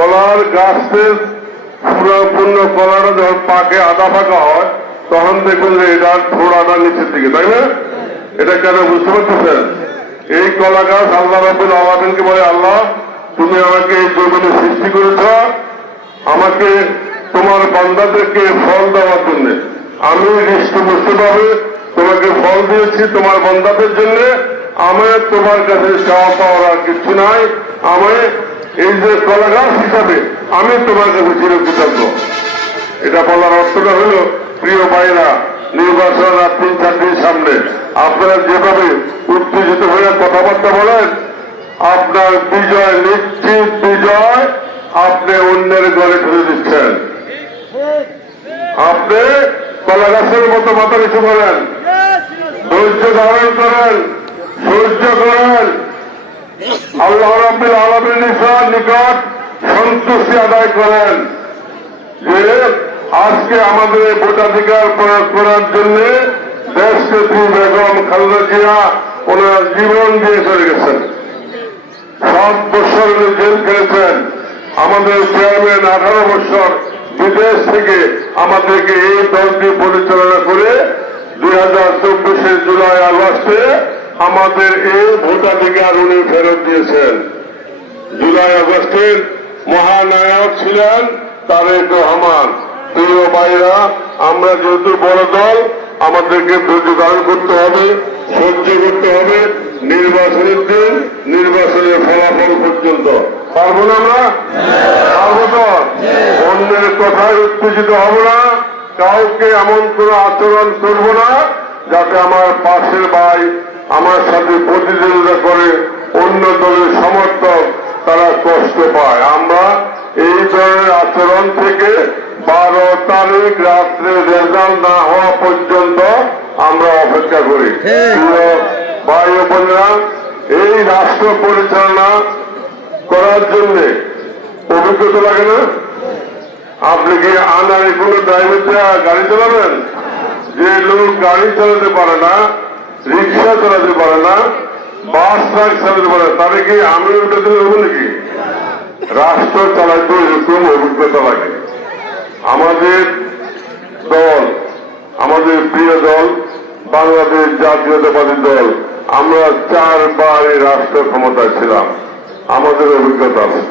কলার গাছের পূর্ণ কলাটা যখন পাকে আধা ফাঁকা হয় তখন দেখবেন যে এটার থোড়াটা নিচের দিকে, তাই না? এটা কেন বুঝতে পারতেছেন? এই কলা গাছ আল্লাহ রাব্বুল আলামিনকে বলে, আল্লাহ তুমি আমাকে এই জগতে সৃষ্টি করেছ আমাকে তোমার বান্দাদেরকে ফল দেওয়ার জন্য। আমি হৃষ্টপুষ্টভাবে তোমাকে ফল দিয়েছি তোমার বান্দাদের জন্য। আমার তোমার কাছে চাওয়া পাওয়ার আর কিছু নাই। আমি এই যে কলা গাছ হিসাবে আমি তোমার কাছে চিরকৃতজ্ঞ। এটা বলার অর্থটা হল, প্রিয় ভাইরা, নির্বাচন আর 3-4 দিন সামনে আপনারা যেভাবে উত্তেজিত হয়ে কথাবার্তা বলেন, আপনার বিজয় নিশ্চিত বিজয় আপনি অন্যের ঘরে ঢুকে দিচ্ছেন। আপনি কলা গাছের মতো মাথা নিচু করেন, ধৈর্য ধারণ করেন, সহ্য করেন, আল্লাহ রাব্বুল আলামিনের নিকট সন্তুষ্টি আদায় করেন যে আজকে আমাদের ভোটাধিকার প্রয়োগ করার জন্য দেশনেত্রী বেগম খালেদা জিয়া ওনার জীবন দিয়ে চলে গেছেন। 7 বছর জেল খেলেছেন। আমাদের চেয়ারম্যান 18 বছর বিদেশ থেকে আমাদেরকে এই দলটি পরিচালনা করে 2024 জুলাই আগস্টে আমাদের এই ভোটাধিকার উনি ফেরত দিয়েছেন। জুলাই আগস্টের মহানায়ক ছিলেন তারেক রহমান। প্রিয় ভাইরা, আমরা যেহেতু বড় দল, আমাদেরকে ধৈর্য ধারণ করতে হবে, সহ্য করতে হবে নির্বাচনের দিন, নির্বাচনের ফলাফল পর্যন্ত। পারবো না আমরা? পারবো তো? অন্যের কথায় উত্তেজিত হব না, কাউকে এমন কোন আচরণ করব না যাতে আমার পাশের ভাই আমার সাথে প্রতিদ্বন্দ্বিতা করে অন্য দলের সমর্থক তারা কষ্ট পায়। আমরা এই ধরনের আচরণ থেকে 12 তারিখ রাত্রে রেজাল্ট না হওয়া পর্যন্ত আমরা অপেক্ষা করি। ভাই ও বোনেরা, এই রাষ্ট্র পরিচালনা করার জন্য অভিজ্ঞতা লাগে না? আপনি কি আনারে কোনো ড্রাইভারটা গাড়ি চালাবেন? যে লোক গাড়ি চালাতে পারে না, রিক্সা চালাতে পারে না, বাস ট্রাক চালাতে পারে না, তাহলে কি আমি ওটা দিলে হবো নাকি? রাষ্ট্র চালাইতে এরকম অভিজ্ঞতা লাগে। আমাদের দল, আমাদের প্রিয় দল বাংলাদেশ জাতীয়তাবাদী দল, আমরা 4 বার রাষ্ট্র ক্ষমতায় ছিলাম, আমাদের অভিজ্ঞতা আছে।